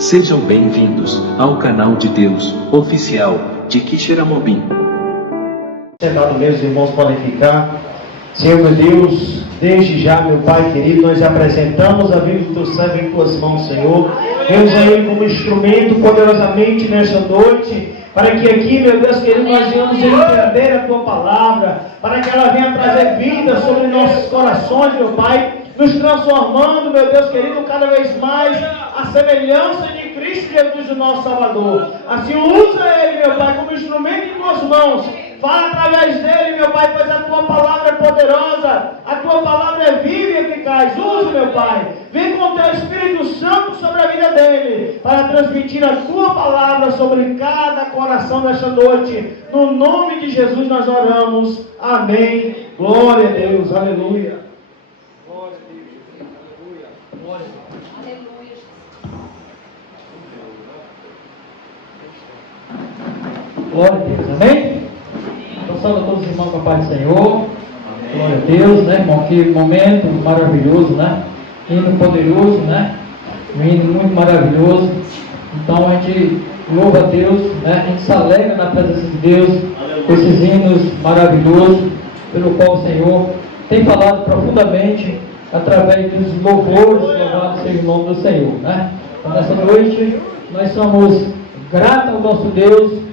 Sejam bem-vindos ao canal de Deus oficial de Quixeramobim. Sentado mesmo, os irmãos podem ficar. Senhor meu Deus, desde já, meu Pai querido, nós apresentamos a vida do teu servo em tuas mãos, Senhor. Deus, ele como instrumento poderosamente nesta noite, para que aqui, meu Deus querido, nós venhamos entender a tua palavra, para que ela venha trazer vida sobre nossos corações, meu Pai, nos transformando, meu Deus querido, cada vez mais a semelhança de Cristo Jesus, o nosso Salvador. Assim, usa ele, meu Pai, como instrumento em tuas mãos. Fala através dele, meu Pai, pois a tua palavra é poderosa, a tua palavra é viva e eficaz. Use, meu Pai, vem com o teu Espírito Santo sobre a vida dele, para transmitir a tua palavra sobre cada coração desta noite. No nome de Jesus nós oramos. Amém. Glória a Deus. Aleluia. Glória a Deus. Aleluia. Glória a Deus. Aleluia. Glória a Deus. Amém? Então, salve a todos os irmãos com a paz do Senhor. Amém. Glória a Deus, né, irmão? Que momento maravilhoso, né? Hino poderoso, né? Um hino muito maravilhoso. Então, a gente louva a Deus, né? A gente se alegra na presença de Deus, com esses hinos maravilhosos, pelo qual o Senhor tem falado profundamente através dos louvores. Louvado seja o nome do Senhor, né? Então, nessa noite, nós somos gratos ao nosso Deus,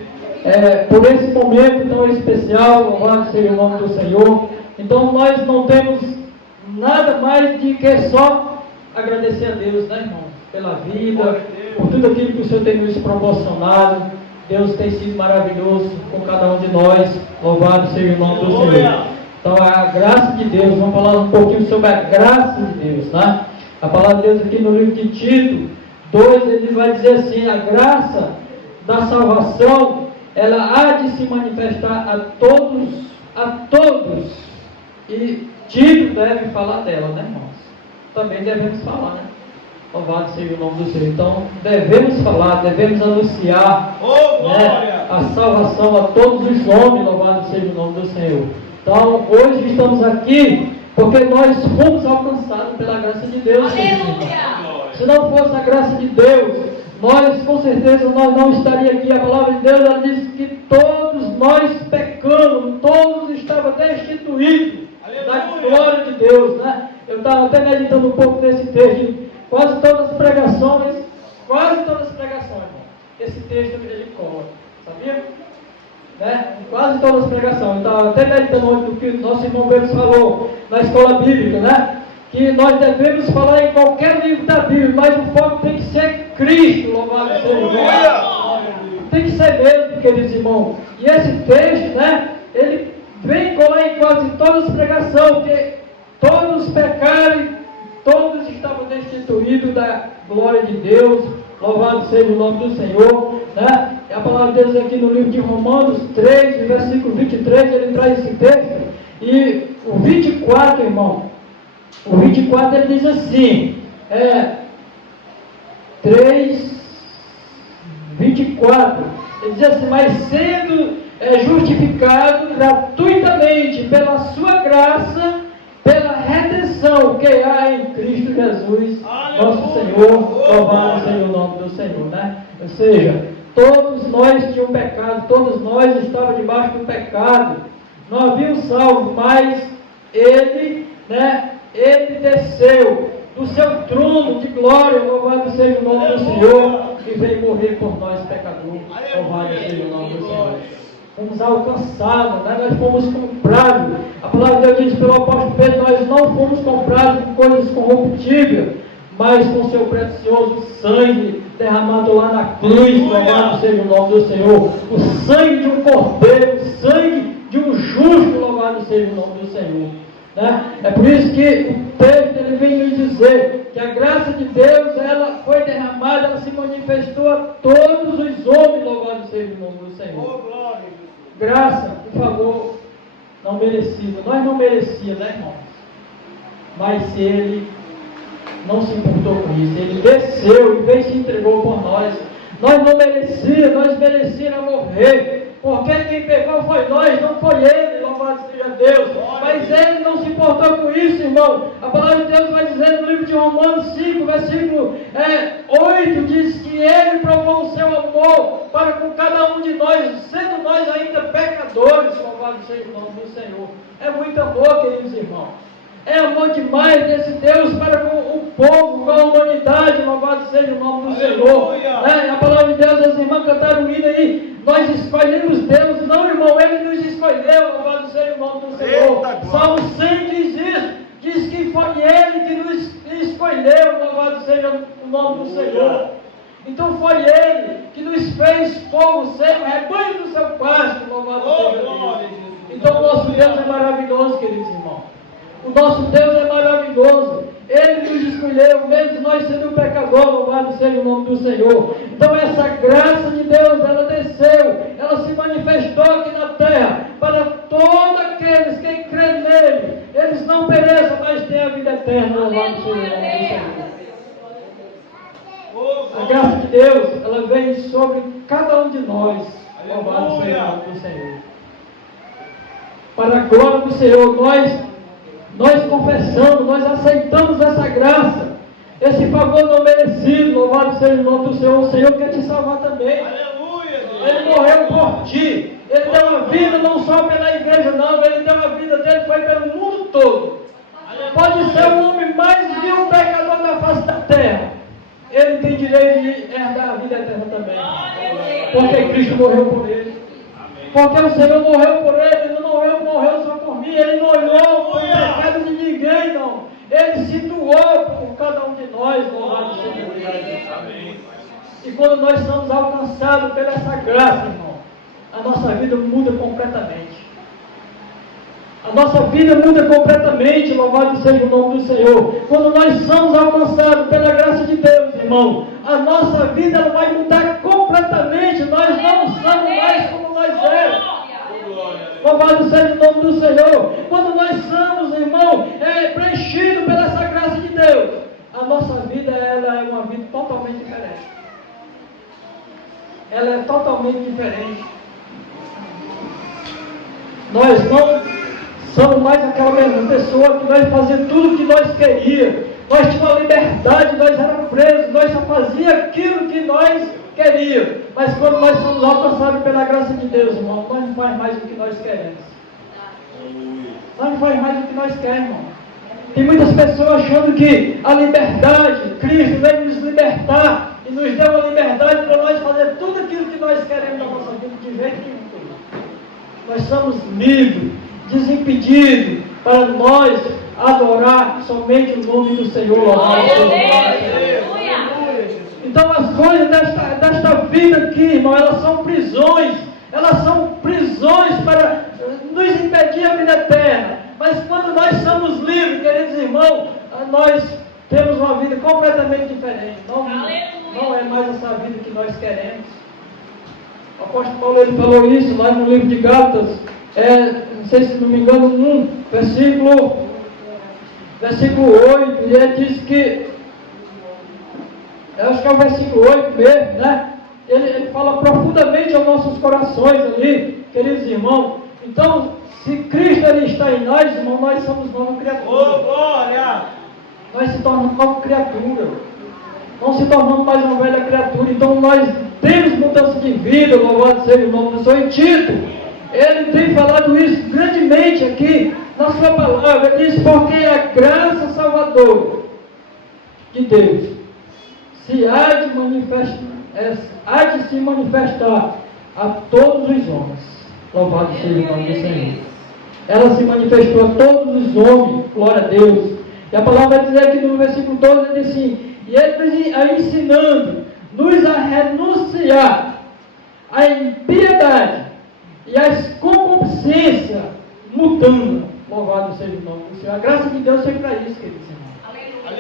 por esse momento tão especial. Louvado seja o nome do Senhor. Então nós não temos nada mais de que só agradecer a Deus, né, irmão? Pela vida, por tudo aquilo que o Senhor tem nos proporcionado. Deus tem sido maravilhoso com cada um de nós. Louvado seja o nome do Senhor. Então a graça de Deus, vamos falar um pouquinho sobre a graça de Deus, né? A palavra de Deus aqui no livro de Tito 2, ele vai dizer assim: a graça da salvação, ela há de se manifestar a todos, e Tito deve falar dela, né, irmãos? Também devemos falar, né? Louvado seja o nome do Senhor. Então, devemos falar, devemos anunciar, né, a salvação a todos os homens. Louvado seja o nome do Senhor. Então, hoje estamos aqui porque nós fomos alcançados pela graça de Deus. Se não fosse a graça de Deus, nós, com certeza, nós não estaríamos aqui. A palavra de Deus, ela diz que todos nós pecamos, todos estavam destituídos da glória de Deus, né? Eu estava até meditando um pouco nesse texto, quase todas as pregações, esse texto eu me cola, sabia? Né? Quase todas as pregações. Eu estava até meditando no que o nosso irmão Pedro falou na escola bíblica, né? Que nós devemos falar em qualquer livro da Bíblia, mas o foco tem que ser Cristo. Louvado seja o nome. Tem que ser mesmo, queridos irmãos. E esse texto, né, ele vem colar em quase todas as pregações, porque todos pecaram e todos estavam destituídos da glória de Deus. Louvado seja o nome do Senhor, né? E a palavra de Deus aqui no livro de Romanos 3, versículo 23, ele traz esse texto. E o 24, irmão, o 24 ele diz assim, 3:24, ele diz assim: mas sendo justificado gratuitamente pela sua graça, pela redenção que há em Cristo Jesus, nosso Senhor. Louvado seja o nome do Senhor, né? Ou seja, todos nós tínhamos pecado, todos nós estávamos debaixo do pecado, não havíamos salvo, mas ele, né, ele desceu do seu trono de glória. Louvado seja o nome do Senhor, e veio morrer por nós pecadores. Louvado seja o nome do Senhor. Fomos alcançados, né? Nós fomos comprados. A palavra de Deus diz pelo apóstolo Pedro: nós não fomos comprados com coisas corruptíveis, mas com seu precioso sangue derramado lá na cruz. Louvado seja o nome do Senhor. O sangue de um cordeiro, o sangue de um justo. Louvado seja o nome do Senhor, né? É por isso que o texto ele vem nos dizer que a graça de Deus, ela foi derramada, ela se manifestou a todos os homens. Louvado seja o nome do Senhor. Graça, por favor, não merecido. Nós não merecíamos, né, irmãos? Mas ele não se importou com isso. Ele desceu e veio e se entregou por nós. Nós não merecíamos, nós merecíamos morrer. Porque quem pegou foi nós, não foi ele. Louvado seja Deus. Mas ele não se importou com isso, irmão. A palavra de Deus vai dizer no livro de Romanos 5, versículo 8, diz que louvado seja o nome do Senhor. É muito amor, queridos irmãos. É amor demais desse Deus para com o povo, com a humanidade, louvado seja o nome do Senhor. A palavra de Deus, as irmãs cantaram o hino aí, nós escolhemos Deus, não, irmão, Ele nos escolheu, louvado seja o nome do Senhor. Salmo 100 diz isso, diz que foi Ele que nos escolheu, louvado seja o nome do Senhor. Então foi Ele que nos fez povo seu, rebanho do seu pasto, louvado seja Deus. Então o nosso Deus é maravilhoso, queridos irmãos. O nosso Deus é maravilhoso. Ele nos escolheu, mesmo nós sendo pecador, louvado seja o nome do Senhor. Então essa graça de Deus, ela desceu, ela se manifestou aqui na terra, para todos aqueles que creem nele. Eles não pereçam, mas têm a vida eterna, louvado seja o nome do Senhor. A graça de Deus, ela vem sobre cada um de nós, louvado seja o nome do Senhor. Para a glória do Senhor, nós confessamos, nós aceitamos essa graça, esse favor não merecido, louvado seja o nome do Senhor. O Senhor quer te salvar também. Aleluia, Ele morreu por ti, Ele deu uma vida não só pela igreja não, Ele deu a vida dele, foi pelo mundo todo. Pode ser o homem mais vil pecador da face da terra, ele tem direito de herdar a vida eterna também, porque Cristo morreu por ele. Porque o Senhor morreu por ele, Ele não morreu só por mim, Ele não olhou por pecado de ninguém, não. Ele se doou por cada um de nós, louvado seja Deus. E quando nós somos alcançados pela essa graça, irmão, a nossa vida muda completamente. A nossa vida muda completamente, louvado seja o nome do Senhor. Quando nós somos alcançados pela graça de Deus, irmão, a nossa vida ela vai mudar completamente. Nós não somos mais como nós éramos. Louvado seja o nome do Senhor. Quando nós somos, irmão, preenchidos pela essa graça de Deus, a nossa vida ela é uma vida totalmente diferente. Ela é totalmente diferente. Nós não somos mais aquela mesma pessoa que nós fazíamos tudo o que nós queríamos. Nós tínhamos a liberdade, nós éramos presos, nós só fazíamos aquilo que nós queríamos. Mas quando nós somos alcançados pela graça de Deus, irmão, nós não fazemos mais o que nós queremos. Nós não fazemos mais o que nós queremos, irmão. Tem muitas pessoas achando que a liberdade, Cristo veio nos libertar e nos deu a liberdade para nós fazer tudo aquilo que nós queremos na nossa vida, de jeito nenhum. Nós somos livres, desimpedidos, para nós adorar somente o nome do Senhor. Então as coisas desta vida aqui, irmão, elas são prisões para nos impedir a vida eterna. Mas quando nós somos livres, queridos irmãos, nós temos uma vida completamente diferente. Não é mais essa vida que nós queremos. O apóstolo Paulo ele falou isso lá no livro de Gálatas, não sei se não me engano, versículo 8, e ele diz que, acho que é o versículo 8 mesmo, né? Ele fala profundamente aos nossos corações ali, queridos irmãos. Então, se Cristo ele está em nós, irmão, nós somos nova criatura. Nós se tornamos nova criatura. Não se tornamos mais uma velha criatura. Então, nós temos mudança de vida, louvado seja o nome do Senhor. Em Tito, ele tem falado isso grandemente aqui na sua palavra. Ele diz, porque a graça salvadora de Deus há de se manifestar a todos os homens. Louvado seja o nome do Senhor. Ela se manifestou a todos os homens, glória a Deus. E a palavra vai dizer aqui no versículo 12, ele diz assim, e ele está ensinando-nos a renunciar à impiedade e às concupiscências mudando. Louvado seja o nome do Senhor. A graça de Deus foi para isso, queridos irmãos.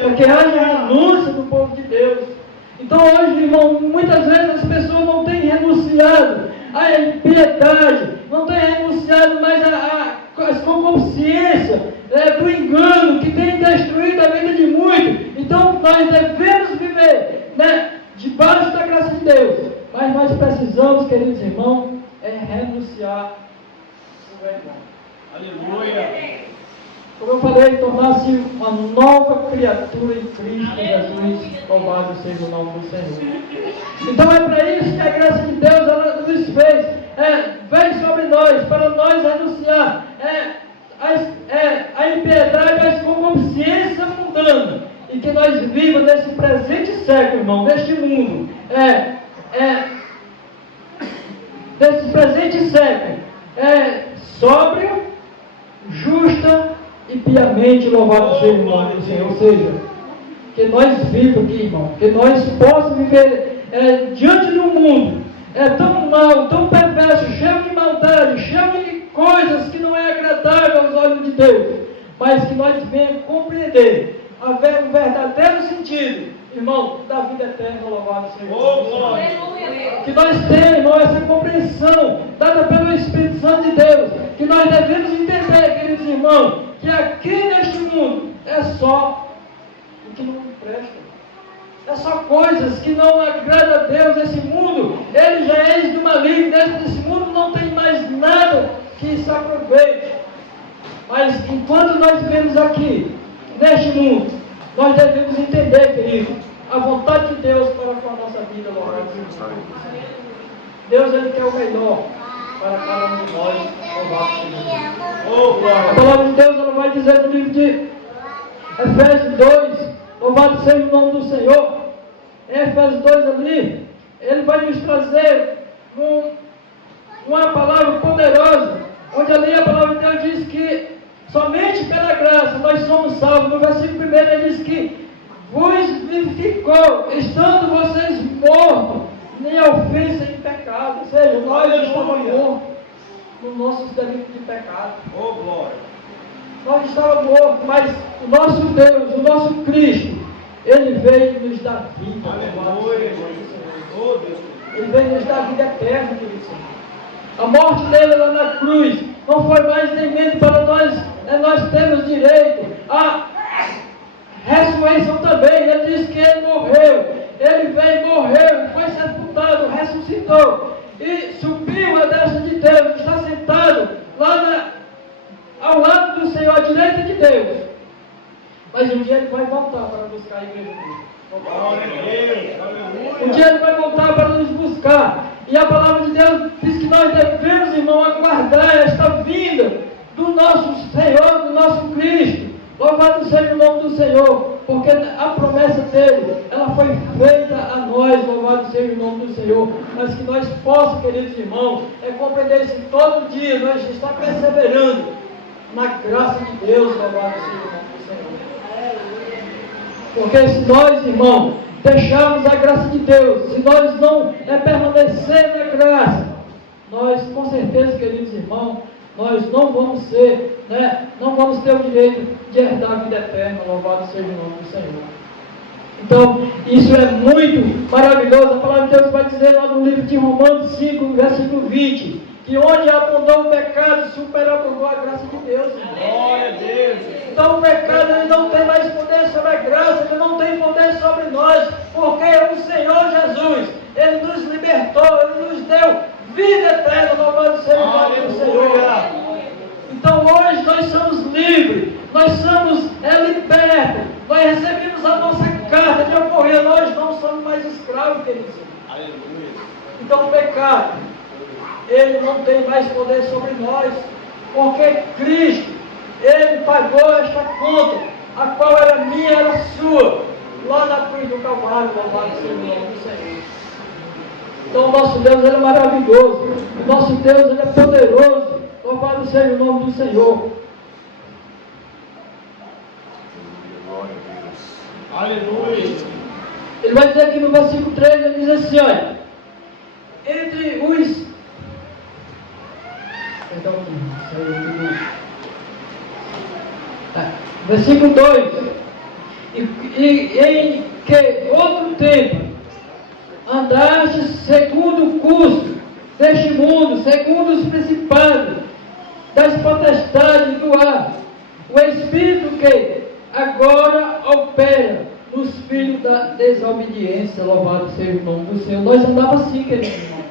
Para que haja renúncia do povo de Deus. Então hoje, irmão, muitas vezes as pessoas não têm renunciado à impiedade, não têm renunciado mais às concupiscências, do engano que tem destruído a vida de muitos. Então nós devemos viver, debaixo da graça de Deus. Mas nós precisamos, queridos irmãos, renunciar o irmão. Aleluia! Como eu falei, tornar-se uma nova criatura em Cristo Jesus. Louvado seja o nome do Senhor. Então é para isso que a graça de Deus ela nos fez. vem sobre nós, para nós anunciar a impiedade, a concupiscência mundana, e que nós vivamos nesse presente século, irmão, neste mundo, nesse presente século, sóbrio, justa e piamente, louvado seja o nome do Senhor. Ou seja, que nós vivamos aqui, irmão, que nós possamos viver diante do mundo, tão mal, tão perverso, cheio de maldade, cheio de coisas que não é agradável aos olhos de Deus, mas que nós venhamos compreender o verdadeiro sentido, irmão, da vida eterna, louvado seja o Senhor. Que nós tenhamos, irmão, essa compreensão dada pelo Espírito Santo de Deus, que nós devemos entender, queridos irmãos, que aqui neste mundo é só o que não presta. É só coisas que não agradam a Deus. Esse mundo, ele já é do maligno. Dentro desse mundo não tem mais nada que se aproveite. Mas enquanto nós vivemos aqui, neste mundo, nós devemos entender, querido, a vontade de Deus para com a nossa vida. Deus, ele quer o melhor para cada um de nós. A palavra de Deus, ela vai dizer no livro de Efésios 2, louvado seja o nome do Senhor. Em Efésios 2 ali, ele vai nos trazer uma palavra poderosa, onde ali a palavra de Deus diz que somente pela graça nós somos salvos. No versículo 1 ele diz que vos vivificou, estando vocês mortos em ofensa e pecado. Ou seja, nós estávamos mortos nos nossos delitos de pecado. Nós estávamos mortos, mas o nosso Deus, o nosso Cristo, ele veio nos dar vida. Ele veio nos dar vida eterna, querido Senhor. A morte dele lá na cruz não foi mais nem menos para nós. Nós temos direito à ressurreição também. Ele diz que ele morreu. Ele veio, morreu, foi sepultado, ressuscitou e subiu à destra de Deus. Está sentado lá ao lado do Senhor, à direita de Deus. Mas um dia ele vai voltar para buscar a igreja dele. Um dia ele vai voltar para nos buscar. E a palavra de Deus diz que nós devemos, irmão, aguardar esta vinda do nosso Senhor, do nosso Cristo. Louvado seja o nome do Senhor, porque a promessa dele, ela foi feita a nós. Louvado seja o nome do Senhor. Mas que nós possamos, queridos irmãos, compreender isso todo dia, nós estamos perseverando na graça de Deus. Louvado seja o nome do Senhor. Porque se nós, irmãos, deixarmos a graça de Deus, se nós não permanecer na graça, nós, com certeza, queridos irmãos, nós não vamos ser, não vamos ter o direito de herdar a vida eterna. Louvado seja o nome do Senhor. Então, isso é muito maravilhoso. A palavra de Deus vai dizer lá no livro de Romanos 5, versículo 20, que onde abundou o pecado, superabundou a graça de Deus. Glória a Deus. Então o pecado, ele não tem mais poder sobre a graça, ele não tem poder sobre nós, porque o Senhor Jesus, ele nos libertou, ele nos deu vida eterna. Louvado seja o nome do Senhor. Então hoje nós somos livres, nós somos libertos, nós recebemos a nossa carta de alforria, nós não somos mais escravos, queridos. Então o pecado, ele não tem mais poder sobre nós, porque Cristo, ele pagou esta conta, a qual era minha, era sua, lá na cruz do Calvário. Louvado seja o nome do Senhor. Então o nosso Deus, ele é maravilhoso, o nosso Deus, ele é poderoso. Louvado seja o nome do Senhor. Aleluia. Ele vai dizer aqui no versículo 3, ele diz assim, olha, entre os... Versículo 2, e em que outro tempo andaste segundo o curso deste mundo, segundo os principados das potestades do ar, o Espírito que agora opera nos filhos da desobediência. Louvado seja o nome do Senhor. Nós andávamos assim, queridos irmãos.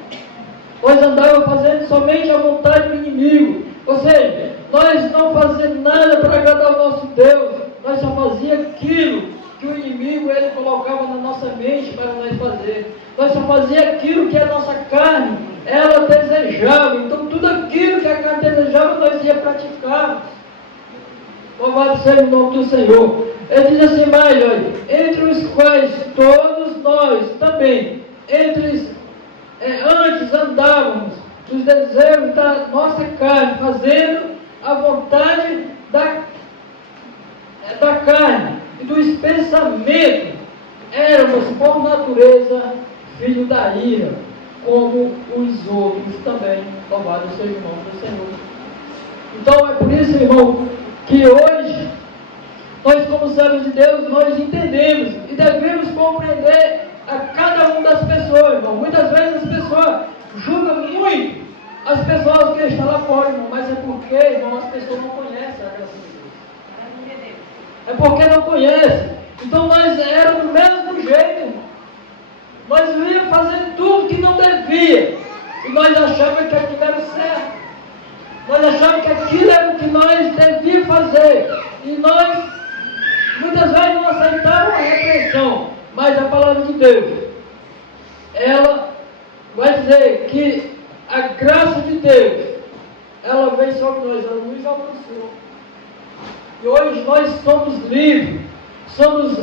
Nós andávamos fazendo somente a vontade do inimigo. Ou seja, nós não fazíamos nada para agradar o nosso Deus. Nós só fazíamos aquilo que o inimigo ele colocava na nossa mente para nós fazer. nós só fazíamos aquilo que a nossa carne, ela desejava. Então tudo aquilo que a carne desejava, nós ia praticar. Louvado seja o nome do Senhor. Ele diz assim, mas olha, entre os quais todos nós também, antes andávamos nos desejos da nossa carne, fazendo a vontade da carne e dos pensamentos, éramos por natureza filhos da ira, como os outros também. Louvado seja o nome do Senhor. Então é por isso, irmão, que hoje nós, como servos de Deus, nós entendemos e devemos compreender a cada uma das pessoas, irmão. Muitas vezes as pessoas julgam muito as pessoas que estão lá fora, irmão, mas é porque, irmão, as pessoas não conhecem a graça de Deus. É porque não conhecem. Então nós éramos do mesmo jeito, irmão. Nós íamos fazendo tudo que não devia. E nós achávamos que aquilo era certo. Nós achávamos que aquilo era o que nós devíamos fazer. E nós, muitas vezes, não aceitávamos a repreensão. Mas a palavra de Deus, ela vai dizer que a graça de Deus, ela vem sobre nós, ela nos alcançou. E hoje nós somos livres, somos,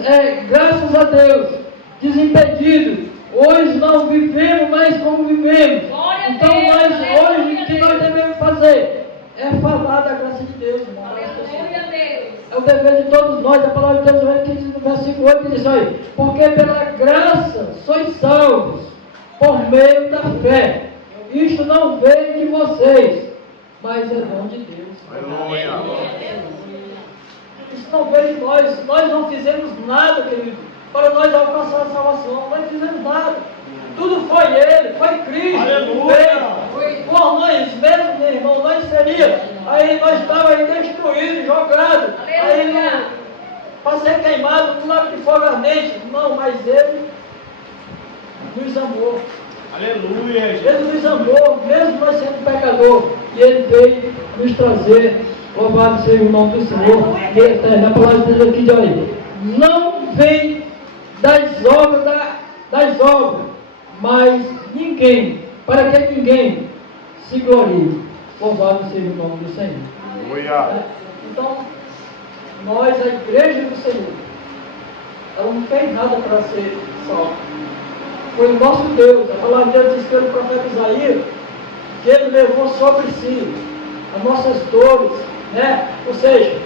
graças a Deus, desimpedidos. Hoje não vivemos mais como vivemos. Então hoje o que nós devemos fazer é falar da graça de Deus, irmão. É o dever de todos nós. A palavra de Deus diz no versículo 8, diz aí, porque pela graça sois salvos, por meio da fé. Isto não veio de vocês, mas é dom de Deus. Aleluia. Isso não veio de nós. Nós não fizemos nada, querido, para nós alcançar a salvação. Nós não fizemos nada. Tudo foi Ele, foi Cristo. Aleluia. Por nós mesmos, meu irmão, nós seríamos. Aí nós estávamos aí destruídos, jogados. Aí para ser queimado no lago de fogo ardente. Não, mas Ele nos amou. Aleluia. Ele nos amou, mesmo nós sendo pecador. E Ele veio nos trazer. Louvado seja o nome do Senhor. E na palavra de Deus aqui de hoje, não vem das obras, mas ninguém, para que ninguém se glorie. Louvado seja o nome do Senhor. Aleluia. Então, nós, a igreja do Senhor, ela não fez nada para ser salva. Foi o nosso Deus. A palavra de Deus diz pelo profeta Isaías que Ele levou sobre si as nossas dores, né? Ou seja,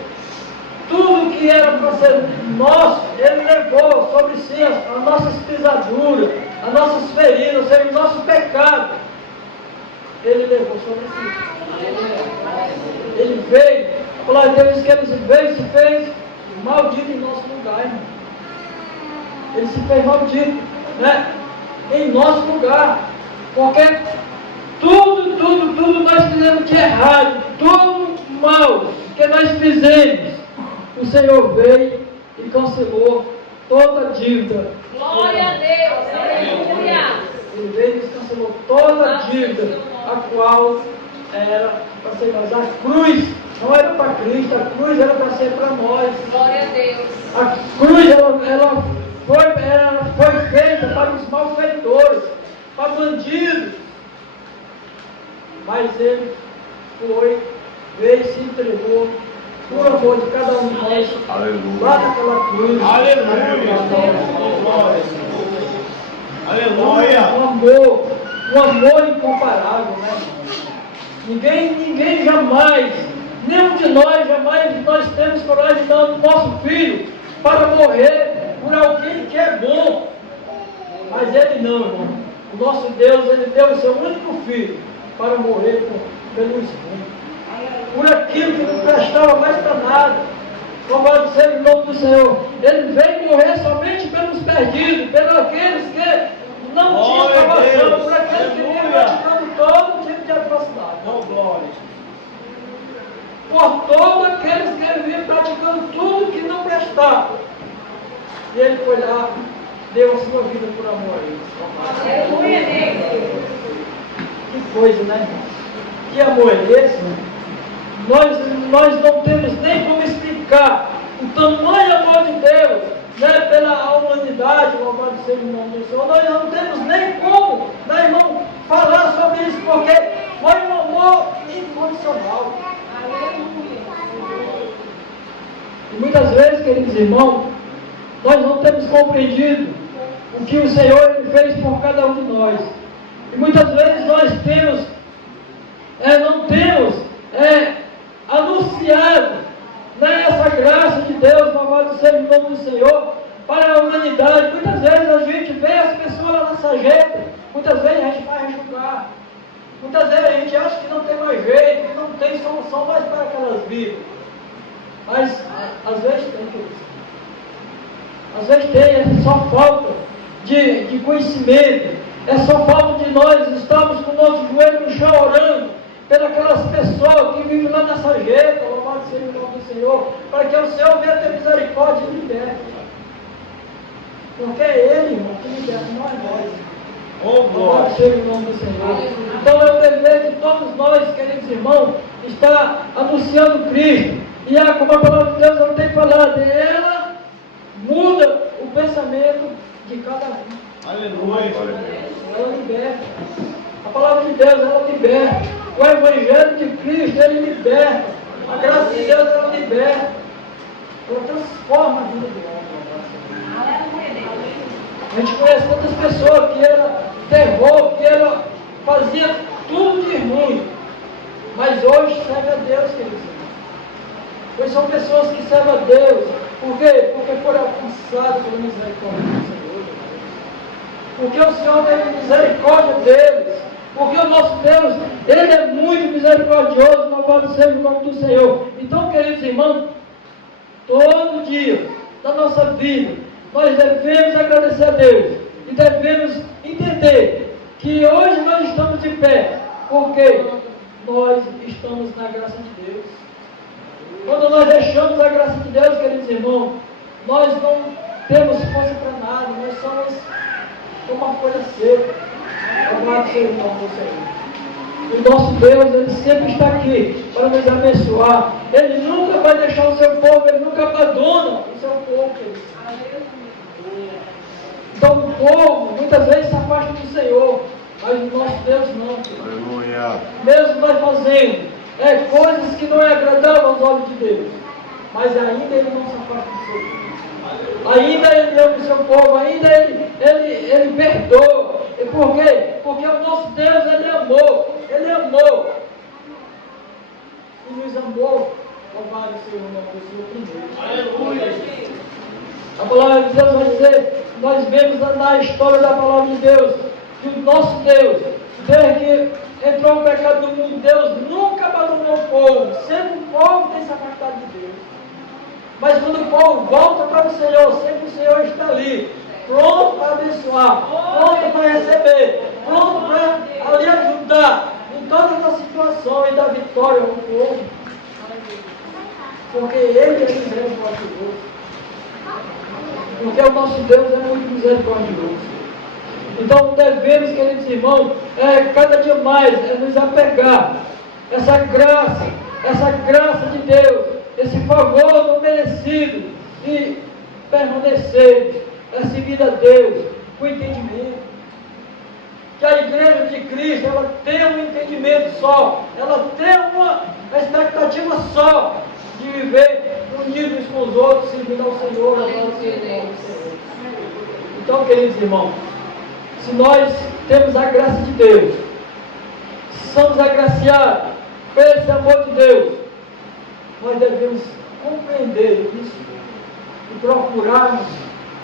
tudo que era para ser nosso, Ele levou sobre si as nossas pisaduras, as nossas feridas, ou seja, o nosso pecado. Ele levou sobre si. Ele veio, a palavra de Deus diz que Ele veio e se fez maldito em nosso lugar, irmão. Ele se fez maldito, né? Em nosso lugar. Porque tudo nós fizemos de errado, tudo mal que nós fizemos, o Senhor veio e cancelou toda a dívida. Glória a Deus, aleluia. Ele veio e cancelou toda a dívida, a qual era para ser nós. A cruz não era para Cristo, a cruz era para ser para nós. Glória a Deus. A cruz ela foi feita para os malfeitores, para bandidos. Mas Ele veio e se entregou por amor de cada um de nós. Aleluia. Lá naquela cruz. Aleluia. Aleluia. Um amor incomparável, né? Ninguém jamais, nenhum de nós jamais nós temos coragem de dar o nosso filho para morrer por alguém que é bom. Mas Ele não, irmão. O nosso Deus, Ele deu o seu único filho para morrer pelos bons, por aquilo que não prestava mais para nada. Louvado seja o nome do Senhor. Ele veio morrer somente pelos perdidos, pelos aqueles que não tinham salvação, por aqueles que vinham praticando todo tipo de atrocidade. Por todos aqueles que vinham praticando tudo que não prestava. E Ele foi lá, deu a sua vida por amor a eles. Aleluia. Que coisa, né, irmão? Que amor é esse, né? Nós não temos nem como explicar o tamanho amor de Deus né, pela humanidade, louvado seja o nome do Senhor. Nós não temos nem como, né, irmão, falar sobre isso, porque foi um amor incondicional. E muitas vezes, queridos irmãos, nós não temos compreendido o que o Senhor ele fez por cada um de nós. E muitas vezes nós não temos anunciado, né, essa graça de Deus, louvado seja o nome do Senhor, para a humanidade. Muitas vezes a gente vê as pessoas lá na sarjeta, muitas vezes a gente vai julgar, muitas vezes a gente acha que não tem mais jeito, que não tem solução mais para aquelas vidas. Mas às vezes tem, queridos. Às vezes tem, é só falta de conhecimento, é só falta de nós estarmos com o nosso joelho no chão orando pelas pessoas que vivem lá na sarjeta, louvado seja o nome do Senhor, para que o Senhor venha ter misericórdia e liberte. Porque é Ele, irmão, que liberta, não é nós. Louvado seja o nome do Senhor. Então é o dever de todos nós, queridos irmãos, estar anunciando Cristo. E como a palavra de Deus não tem falado, ela muda o pensamento de cada um. Aleluia. Ela liberta. A palavra de Deus, ela liberta. O Evangelho de Cristo, ele liberta. A graça de Deus, ela liberta. Ela transforma a vida do homem. A gente conhece tantas pessoas que ela derrubou, que ela fazia tudo de ruim. Mas hoje serve a Deus, queridos. Pois são pessoas que servem a Deus. Por quê? Porque foram alcançados pela misericórdia do Senhor. Porque o Senhor teve misericórdia deles. Porque o nosso Deus, Ele é muito misericordioso, louvado seja o nome do Senhor. Então, queridos irmãos, todo dia da nossa vida, nós devemos agradecer a Deus. E devemos entender que hoje nós estamos de pé. Porque nós estamos na graça de Deus. Quando nós deixamos a graça de Deus, queridos irmãos, nós não temos força para nada, nós somos como uma folha seca. Louvado seja o nome do Senhor. O nosso Deus, Ele sempre está aqui para nos abençoar. Ele nunca vai deixar o seu povo, Ele nunca abandona o seu povo. Então o povo muitas vezes se afasta do Senhor, mas o nosso Deus não. Aleluia. Mesmo nós fazendo coisas que não é agradável aos olhos de Deus, mas ainda Ele não se afasta do seu povo. Ainda Ele ama o seu povo, ainda Ele perdoa. E por quê? Porque o nosso Deus, Ele amou. Ele amou. E nos amou. Louvado seja o nome do Senhor primeiro. Aleluia. A palavra de Deus vai dizer, nós vemos na história da palavra de Deus, que o nosso Deus, desde que entrou o pecado no mundo, Deus nunca abandonou o povo. Sempre o povo tem se afastado de Deus. Mas quando o povo volta para o Senhor, sempre o Senhor está ali, pronto para abençoar, pronto para receber, pronto para ali ajudar em todas as situações e dar vitória ao povo. Porque Ele é misericordioso. Porque o nosso Deus é muito misericordioso. Então devemos, queridos irmãos, cada dia mais nos apegar essa graça de Deus, esse favor não merecido e permanecer, seguir a Deus com entendimento. Que a igreja de Cristo, ela tem um entendimento só, ela tem uma expectativa só de viver unidos com os outros, servindo ao Senhor, ao Senhor. Então, queridos irmãos, se nós temos a graça de Deus, se somos agraciados por esse amor de Deus, nós devemos compreender isso e procurarmos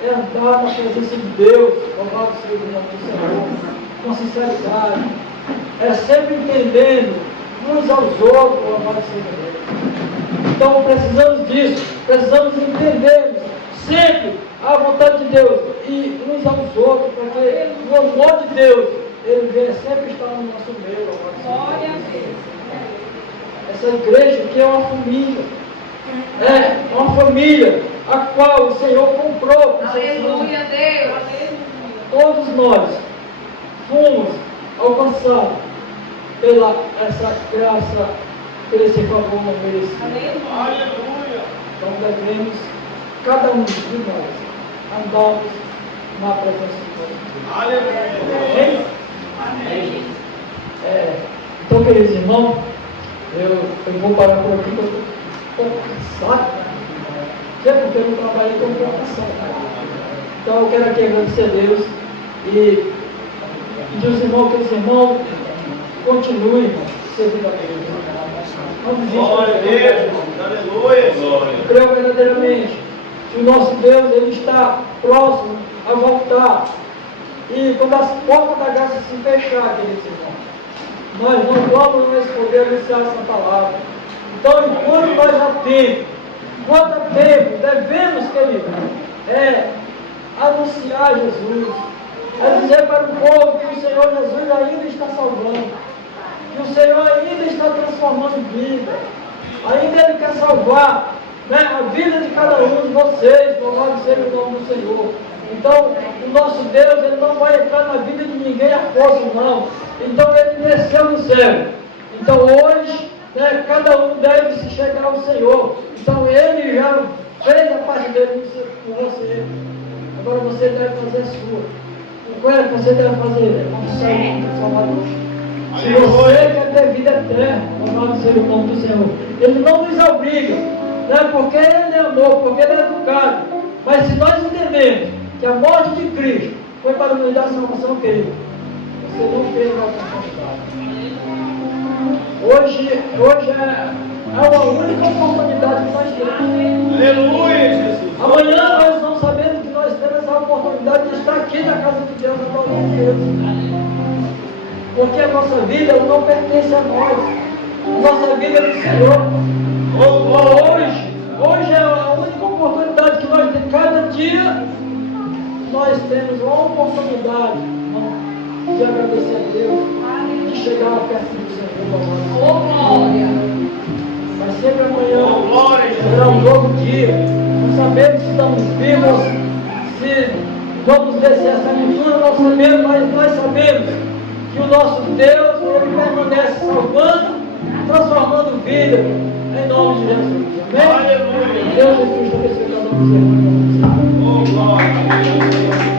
andar na presença de Deus, louvado seja o nome do Senhor, com sinceridade, sempre entendendo uns aos outros, louvado seja Deus. Então precisamos disso, precisamos entender sempre a vontade de Deus e uns aos outros, porque o amor de Deus, Ele vem sempre estar no nosso meio. Glória a Deus. Essa igreja que é uma família a qual o Senhor comprou. Aleluia, Deus. Todos nós fomos alcançados pela essa graça, por esse favor não merecido. Aleluia. Então devemos, cada um de nós, andamos na presença de Deus. Aleluia! Amém? Então, queridos irmãos, eu vou parar por aqui, porque eu estou cansado. Não porque eu não trabalhei, estou um pouco cansado. Então, eu quero aqui agradecer a Deus e pedir aos irmãos que os irmãos continuem servindo a Deus. Glória a Deus, aleluia, glória. Creio verdadeiramente que o nosso Deus, Ele está próximo a voltar. E quando as portas da graça se fechar, queridos irmãos, nós não vamos mais poder anunciar essa palavra. Então, enquanto nós há tempo, enquanto há tempo, devemos, queridos, anunciar Jesus, dizer para o povo que o Senhor Jesus ainda está salvando, que o Senhor ainda está transformando vida, ainda Ele quer salvar, né, a vida de cada um de vocês, louvado seja o nome do Senhor. Então, o nosso Deus, Ele não vai entrar na vida de ninguém à força, não. Então, Ele desceu no céu. Então, hoje, né, cada um deve se chegar ao Senhor. Então, Ele já fez a parte dele por você. Agora você deve fazer a sua. O que é que você deve fazer? Vamos sair do Salvador. Se você quer ter vida eterna, louvado seja o nome do Senhor. Ele não nos obriga, né, porque Ele é amor, porque Ele é educado. Mas se nós entendemos que a morte de Cristo foi para nos dar salvação, querido, você não perde a oportunidade. Hoje é uma única oportunidade que nós temos. Aleluia, Jesus. Amanhã nós não sabemos que nós temos a oportunidade de estar aqui na casa de Deus, adorando Deus. Porque a nossa vida ela não pertence a nós. A nossa vida é do Senhor. Hoje é a única oportunidade que nós temos. Cada dia nós temos uma oportunidade, irmão, de agradecer a Deus, de chegar perto do Senhor. Oh, glória! Mas sempre amanhã será um novo dia. Não sabemos se estamos vivos, se vamos descer essa aventura, não sabemos, mas nós sabemos que o nosso Deus, Ele permanece salvando, transformando vida, em nome de Jesus. Amém? Deus Jesus, abençoe cada um dos irmãos. Oh, glória.